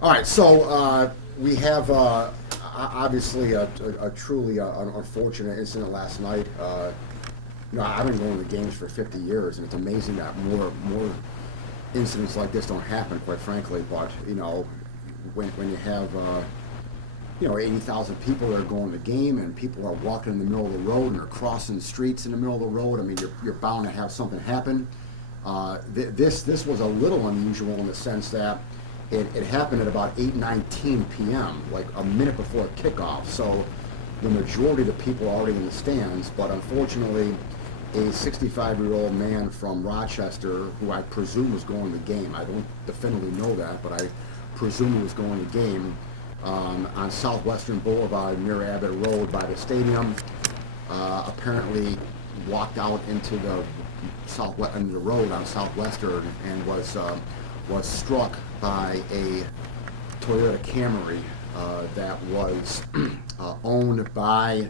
All right, so we have obviously a truly unfortunate incident last night. I've been going to games for 50 years, and it's amazing that more incidents like this don't happen, quite frankly. But when you have 80,000 people that are going to the game, and people are walking in the middle of the road and they're crossing the streets in the middle of the road, I mean, you're bound to have something happen. This was a little unusual in the sense that it happened at about 8:19 p.m., like a minute before kickoff. So the majority of the people are already in the stands, but unfortunately, a 65-year-old man from Rochester, who I presume was going to the game, I don't definitively know that, but I presume he was going to the game, on Southwestern Boulevard near Abbott Road by the stadium, apparently walked out into the road on Southwestern and was struck by a Toyota Camry that was owned by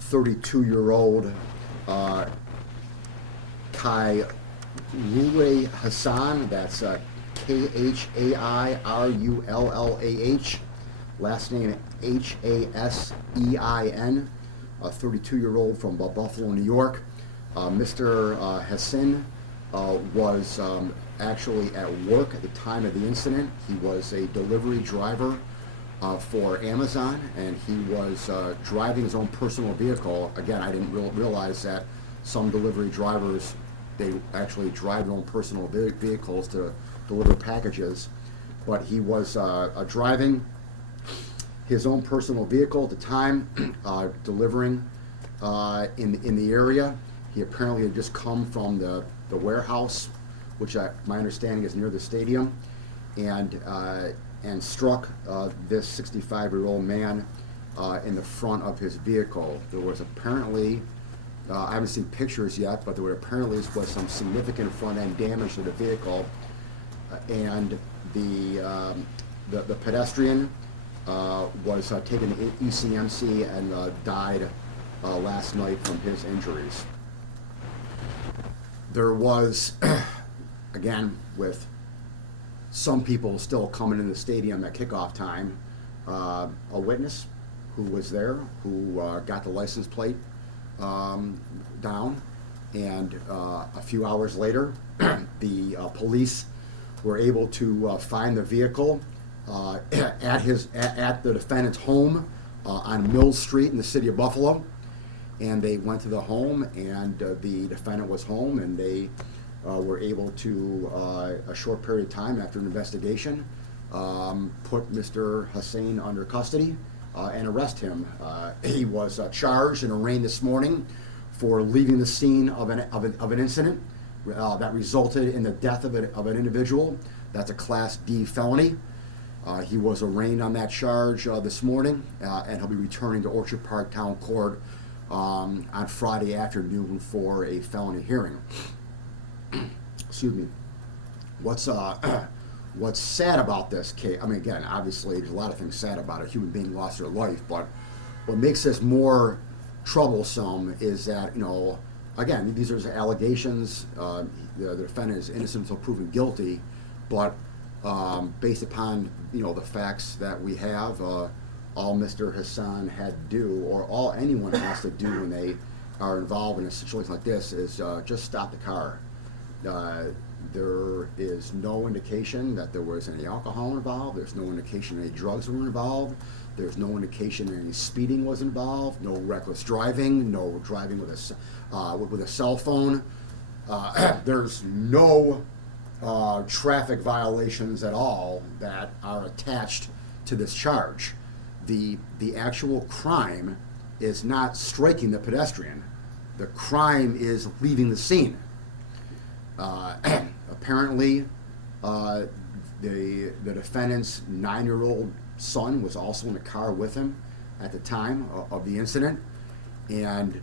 32-year-old Khairullah Hassan. That's Khairullah, last name Hasein, a 32-year-old from Buffalo, New York. Mr. Hassan was actually at work at the time of the incident. He was a delivery driver for Amazon, and he was driving his own personal vehicle. Again, I didn't realize that some delivery drivers, they actually drive their own personal vehicles to deliver packages. But he was driving his own personal vehicle at the time, delivering in the area. He apparently had just come from the warehouse, which my understanding is near the stadium, and struck this 65-year-old man in the front of his vehicle. There was apparently, I haven't seen pictures yet, but there apparently was some significant front-end damage to the vehicle, and the pedestrian was taken to ECMC and died last night from his injuries. There was, again, with some people still coming in the stadium at kickoff time, a witness who was there, who got the license plate down, and a few hours later, the police were able to find the vehicle at the defendant's home on Mill Street in the city of Buffalo. And they went to the home, and the defendant was home, and they were able to, a short period of time after an investigation, put Mr. Hassan under custody and arrest him. He was charged and arraigned this morning for leaving the scene of an incident that resulted in the death of an individual. That's a Class D felony. He was arraigned on that charge this morning, and he'll be returning to Orchard Park Town Court on Friday afternoon for a felony hearing. Excuse me. What's sad about this case? I mean, again, obviously, there's a lot of things sad about it. A human being lost their life, but what makes this more troublesome is that, again, these are allegations. The defendant is innocent until proven guilty, but based upon the facts that we have, all Mr. Hassan had to do, or all anyone has to do when they are involved in a situation like this, is just stop the car. There is no indication that there was any alcohol involved. There's no indication any drugs were involved. There's no indication any speeding was involved. No reckless driving. No driving with a cell phone. There's no traffic violations at all that are attached to this charge. The actual crime is not striking the pedestrian. The crime is leaving the scene. Apparently, the defendant's 9-year-old son was also in the car with him at the time of the incident, and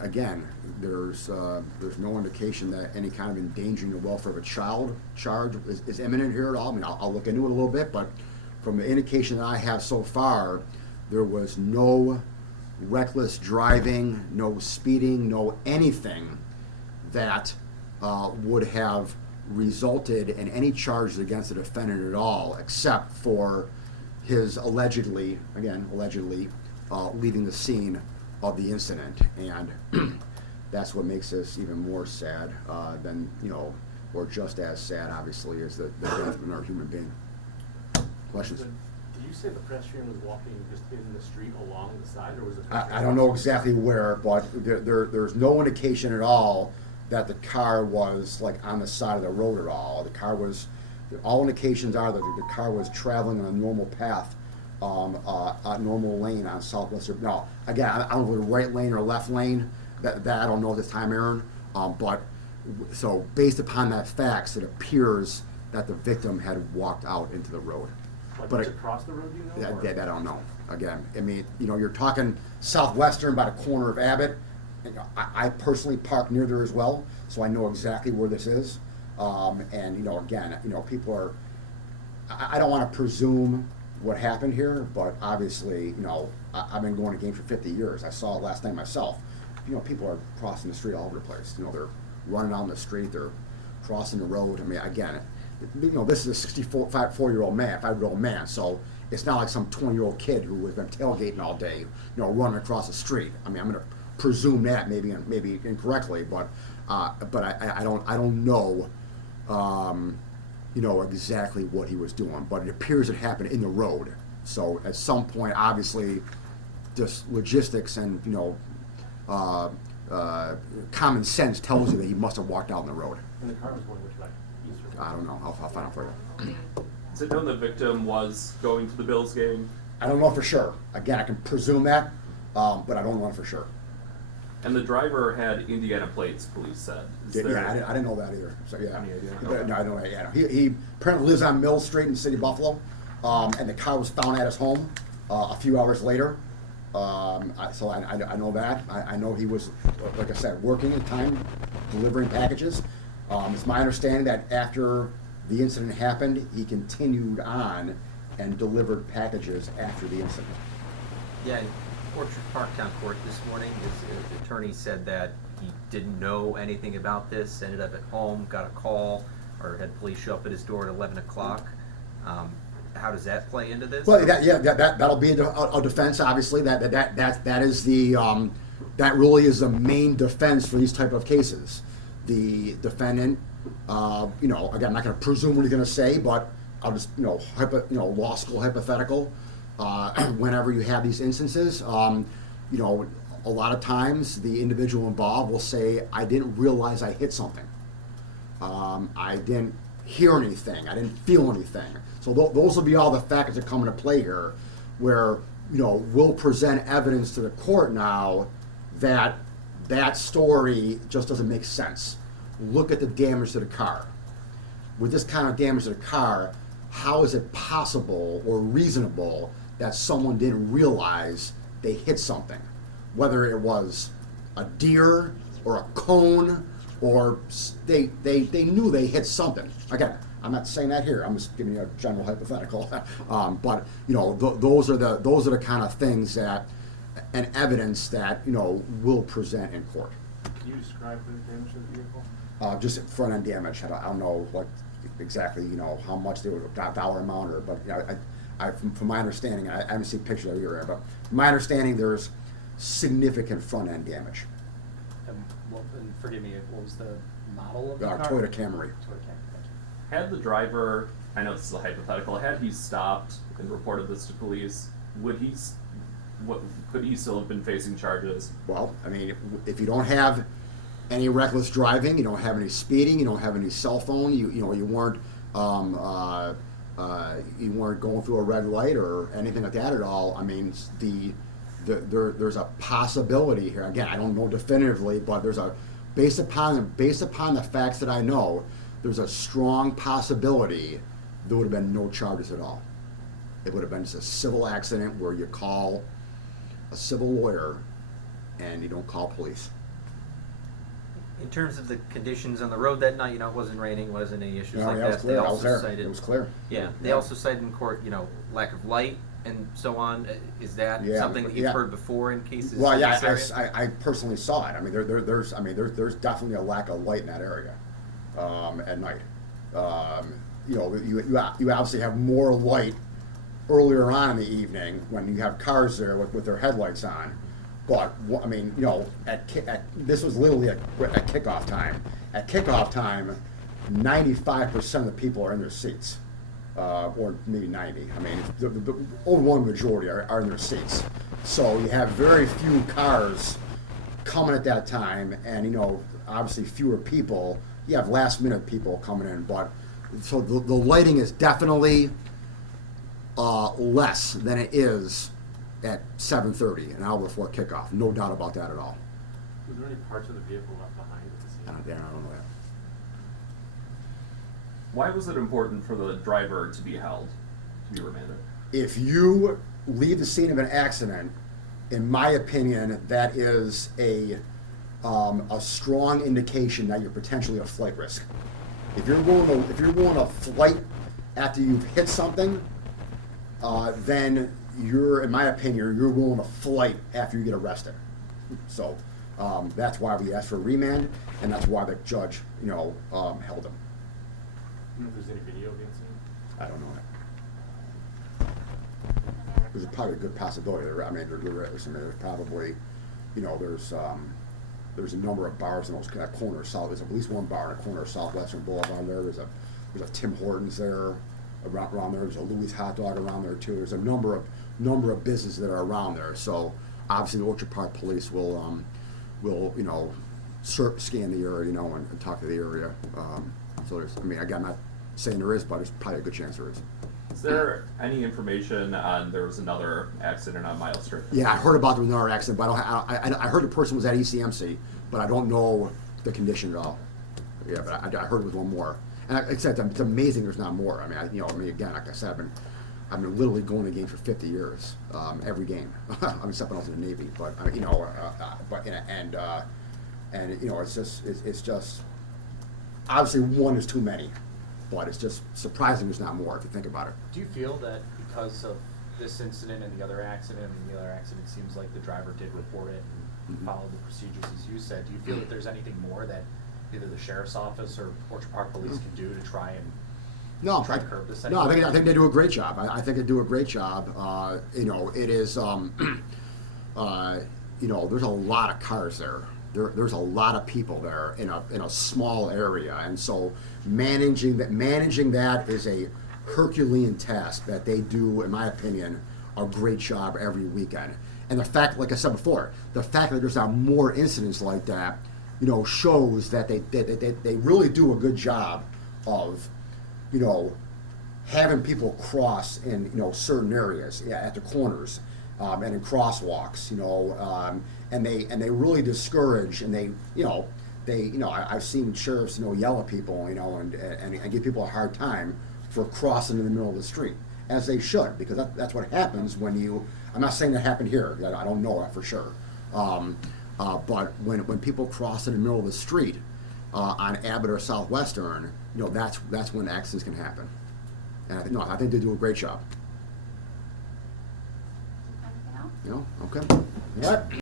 again, there's no indication that any kind of endangering the welfare of a child charge is imminent here at all. I mean, I'll look into it a little bit, but from the indication that I have so far, there was no reckless driving, no speeding, no anything that would have resulted in any charges against the defendant at all, except for his allegedly leaving the scene of the incident. And that's what makes this even more sad than, or just as sad, obviously, as the death of another human being. Questions? Did you say the pedestrian was walking just in the street along the side, or was it? I don't know exactly where, but there's no indication at all that the car was like on the side of the road at all. All indications are that the car was traveling on a normal path, a normal lane on Southwestern. No, again, I don't know if it was right lane or left lane. That I don't know at this time, Aaron. But so based upon that facts, it appears that the victim had walked out into the road. But across the road, That I don't know. Again, I mean, you're talking Southwestern by the corner of Abbott. I personally park near there as well, so I know exactly where this is. And again, people are. I don't want to presume what happened here, but obviously, I've been going to games for 50 years. I saw it last night myself. People are crossing the street all over the place. They're running down the street. They're crossing the road. I mean, again, this is a 64-year-old man, 5-year-old man. So it's not like some 20-year-old kid who has been tailgating all day, running across the street. I mean, I'm going to presume that maybe incorrectly, but I don't know, exactly what he was doing. But it appears it happened in the road. So at some point, obviously, just logistics and common sense tells you that he must have walked out in the road. And the car was going which way? East or west? I don't know. I'll find out for you. Is it known the victim was going to the Bills game? I don't know for sure. Again, I can presume that, but I don't know for sure. And the driver had Indiana plates, police said. I didn't know that either. So yeah, Any idea? No, I don't know. Yeah, he apparently lives on Mill Street in the city of Buffalo, and the car was found at his home a few hours later. So I know that. I know he was, like I said, working at the time, delivering packages. It's my understanding that after the incident happened, he continued on and delivered packages after the incident. Yeah, in Orchard Park Town Court this morning, his attorney said that he didn't know anything about this, ended up at home, got a call, or had police show up at his door at 11 o'clock. How does that play into this? Well, that'll be a defense. Obviously, that is the that really is the main defense for these type of cases. The defendant, again, I'm not going to presume what he's going to say, but I'll just law school hypothetical. Whenever you have these instances, a lot of times the individual involved will say, "I didn't realize I hit something. I didn't hear anything. I didn't feel anything." So those will be all the factors that come into play here, where we'll present evidence to the court now that story just doesn't make sense. Look at the damage to the car. With this kind of damage to the car, how is it possible or reasonable that someone didn't realize they hit something? Whether it was a deer or a cone, or they knew they hit something. Again, I'm not saying that here. I'm just giving you a general hypothetical. But those are the kind of things that and evidence that we'll present in court. Can you describe the damage to the vehicle? Just front end damage. I don't know what exactly how much they would dollar amount or, but from my understanding, I haven't seen pictures of it either, but from my understanding, there's significant front end damage. And forgive me, what was the model of the car? Toyota Camry. Toyota Camry, thank you. Had the driver, I know this is a hypothetical, had he stopped and reported this to police, could he still have been facing charges? Well, I mean, if you don't have any reckless driving, you don't have any speeding, you don't have any cell phone, you weren't going through a red light or anything like that at all. I mean, there's a possibility here. Again, I don't know definitively, but based upon the facts that I know, there's a strong possibility there would have been no charges at all. It would have been just a civil accident where you call a civil lawyer and you don't call police. In terms of the conditions on the road that night, it wasn't raining, wasn't any issues like It that. was clear. They I was also there. cited, It was clear. Yeah, they also cited in court, lack of light and so on. Is that something that you've heard before in cases? Well, in yeah, this area? I personally saw it. I mean, there's definitely a lack of light in that area at night. You know, you obviously have more light earlier on in the evening when you have cars there with their headlights on. But I mean, you know, this was literally at kickoff time. At kickoff time, 95% of the people are in their seats, or maybe 90. I mean, the overwhelming majority are in their seats. So you have very few cars coming at that time, and you know, obviously fewer people. You have last minute people coming in, but so the lighting is definitely less than it is at 7:30, an hour before kickoff. No doubt about that at all. Was there any parts of the vehicle left behind at the scene? I don't know that. Why was it important for the driver to be held, to be remanded? If you leave the scene of an accident, in my opinion, that is a strong indication that you're potentially a flight risk. If you're willing to flight after you've hit something, then you're, in my opinion, you're willing to flight after you get arrested. So that's why we asked for a remand, and that's why the judge, you know, held him. I don't know if there's any video being seen. I don't know that. There's probably a good possibility there. I mean, there's probably, you know, there's a number of bars in those corners south. There's at least one bar in the corner of Southwestern Boulevard there. There's a Tim Hortons there around there. There's a Louis Hot Dog around there too. There's a number of businesses that are around there. So obviously the Orchard Park Police will you know, scan the area, you know, and talk to the area. So there's, I mean, again, I'm not saying there is, but there's probably a good chance there is. Is there any information on there was another accident on Miles Street? Yeah, I heard about there was another accident, but I heard the person was at ECMC, but I don't know the condition at all. Yeah, but I heard it was one more. And like I said, it's amazing there's not more. I mean, again, like I said, I've been literally going to games for 50 years, every game. I mean, except when I was in the Navy, but you know, and you know, it's just obviously one is too many, but it's just surprising there's not more if you think about it. Do you feel that because of this incident and the other accident, and the other accident seems like the driver did report it and follow the procedures as you said, do you feel that there's anything more that either the sheriff's office or Orchard Park Police can do to try and try to curb this? No, I think they do a great job. I think they do a great job. You know, it is. You know, there's a lot of cars there. There's a lot of people there in a small area, and so managing that is a Herculean task that they do, in my opinion, a great job every weekend. And the fact, like I said before, the fact that there's not more incidents like that, you know, shows that they really do a good job of, you know, having people cross in, you know, certain areas, at the corners, and in crosswalks, you know, and they really discourage, and I've seen sheriffs, you know, yell at people, you know, and give people a hard time for crossing in the middle of the street, as they should, because that's what happens when you. I'm not saying that happened here. I don't know that for sure. But when people cross in the middle of the street on Abbott or Southwestern, you know, that's when accidents can happen. And I think they do a great job. Anything else? You know, okay. All right.